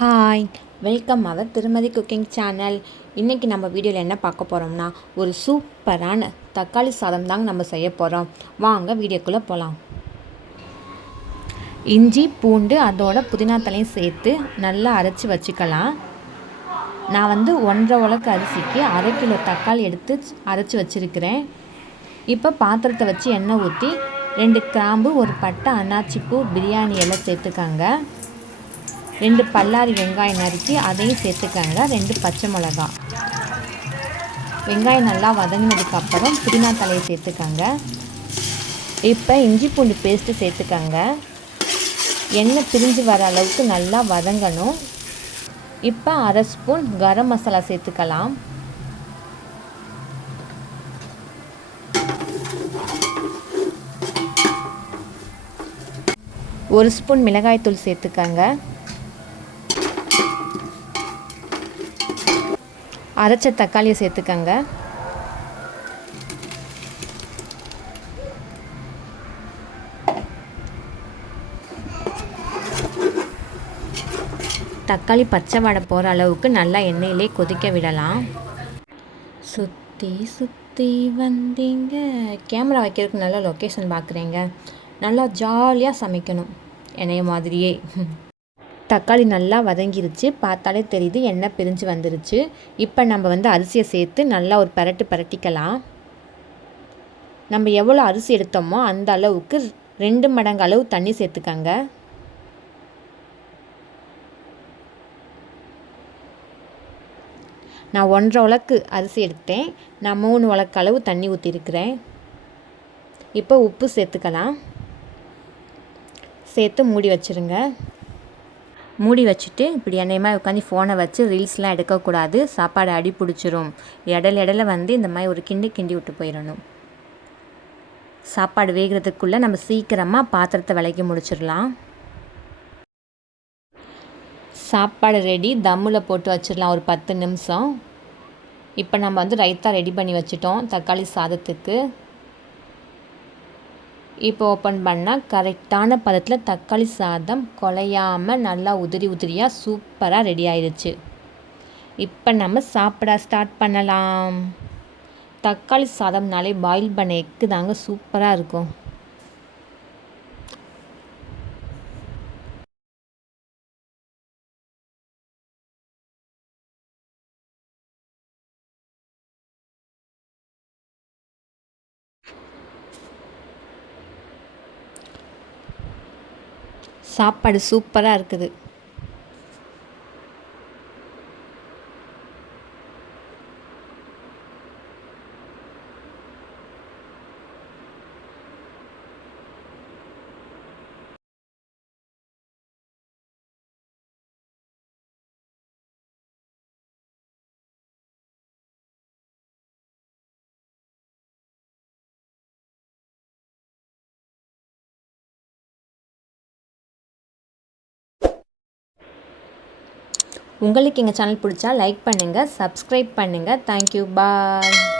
Hi welcome அவர் திருமதி cooking channel இன்றைக்கி நம்ம வீடியோவில் என்ன பார்க்க போகிறோம்னா ஒரு சூப்பரான தக்காளி சாதம் தாங்க நம்ம செய்ய போகிறோம் வாங்க வீடியோக்குள்ளே போகலாம் இஞ்சி பூண்டு அதோட புதினா தலையும் சேர்த்து நல்லா அரைச்சி வச்சுக்கலாம். நான் வந்து ஒன்றரை உலக்கு அரிசிக்கு அரை கிலோ தக்காளி எடுத்து அரைச்சி வச்சுருக்கிறேன். இப்போ பாத்திரத்தை வச்சு எண்ணெய் ஊற்றி ரெண்டு கிராம்பு ஒரு பட்டை அன்னாச்சிப்பூ பிரியாணி எல்லாம் சேர்த்துக்காங்க. ரெண்டு பல்லாரி வெங்காயம் நறுக்கி அதையும் சேர்த்துக்கங்க ரெண்டு பச்சை மிளகா. வெங்காயம் நல்லா வதங்கினதுக்கப்புறம் புதினா தலையை சேர்த்துக்கங்க. இப்போ இஞ்சி பூண்டு பேஸ்ட்டு சேர்த்துக்கங்க. எண்ணெய் பிரிஞ்சு வர அளவுக்கு நல்லா வதங்கணும். இப்போ அரை ஸ்பூன் கரம் மசாலா சேர்த்துக்கலாம். ஒரு ஸ்பூன் மிளகாய்த்தூள் சேர்த்துக்கங்க. அரைச்ச தக்காளியை சேர்த்துக்கங்க. தக்காளி பச்சை வடை போகிற அளவுக்கு நல்லா எண்ணெயிலே கொதிக்க விடலாம். சுற்றி சுற்றி வந்தீங்க. கேமரா வைக்கிறதுக்கு நல்ல லொக்கேஷன் பார்க்குறீங்க நல்லா ஜாலியாக சமைக்கணும். என்னைய மாதிரியே. தக்காளி நல்லா வதங்கிருச்சு. பார்த்தாலே தெரியுது எண்ணெய் பிரிஞ்சு வந்துருச்சு. இப்போ நம்ம வந்து அரிசியை சேர்த்து நல்லா ஒரு பரட்டு பரட்டிக்கலாம். நம்ம எவ்வளோ அரிசி எடுத்தோமோ அந்த அளவுக்கு ரெண்டு மடங்கு அளவு தண்ணி சேர்த்துக்கங்க. நான் ஒன்றரை உலக்கு அரிசி எடுத்தேன். நான் மூணு உலக்கு அளவு தண்ணி ஊற்றிருக்கிறேன் இப்போ உப்பு சேர்த்துக்கலாம். சேர்த்து மூடி வச்சுருங்க. மூடி வச்சுட்டு இப்படி என்னையமாக உட்காந்து ஃபோனை வச்சு ரீல்ஸ்லாம் எடுக்கக்கூடாது. சாப்பாடு அடி பிடிச்சிரும். இடையில இடல வந்து இந்த மாதிரி ஒரு கிண்டி கிண்டி விட்டு போயிடணும். சாப்பாடு வேகிறதுக்குள்ளே நம்ம சீக்கிரமாக பாத்திரத்தை விளக்கி முடிச்சிடலாம். சாப்பாடு ரெடி தம்மில் போட்டு வச்சிடலாம் ஒரு பத்து நிமிஷம். இப்போ நம்ம வந்து ரைத்தா ரெடி பண்ணி வச்சுட்டோம். தக்காளி சாதத்துக்கு. இப்போ ஓப்பன் பண்ணால் கரெக்டான பதத்தில் தக்காளி சாதம் குலையாமல் நல்லா உதிரி உதிரியாக சூப்பராக ரெடி ஆயிடுச்சு இப்போ நம்ம சாப்பிட ஸ்டார்ட் பண்ணலாம். தக்காளி சாதம்னாலே பாயில் பண்ண எக்கு தாங்க சூப்பராக இருக்கும். சாப்பாடு சூப்பராக இருக்குது. உங்களுக்கு எங்கள் சேனல் பிடிச்சா லைக் பண்ணுங்கள் சப்ஸ்கிரைப் பண்ணுங்கள் தேங்க்யூ பாய்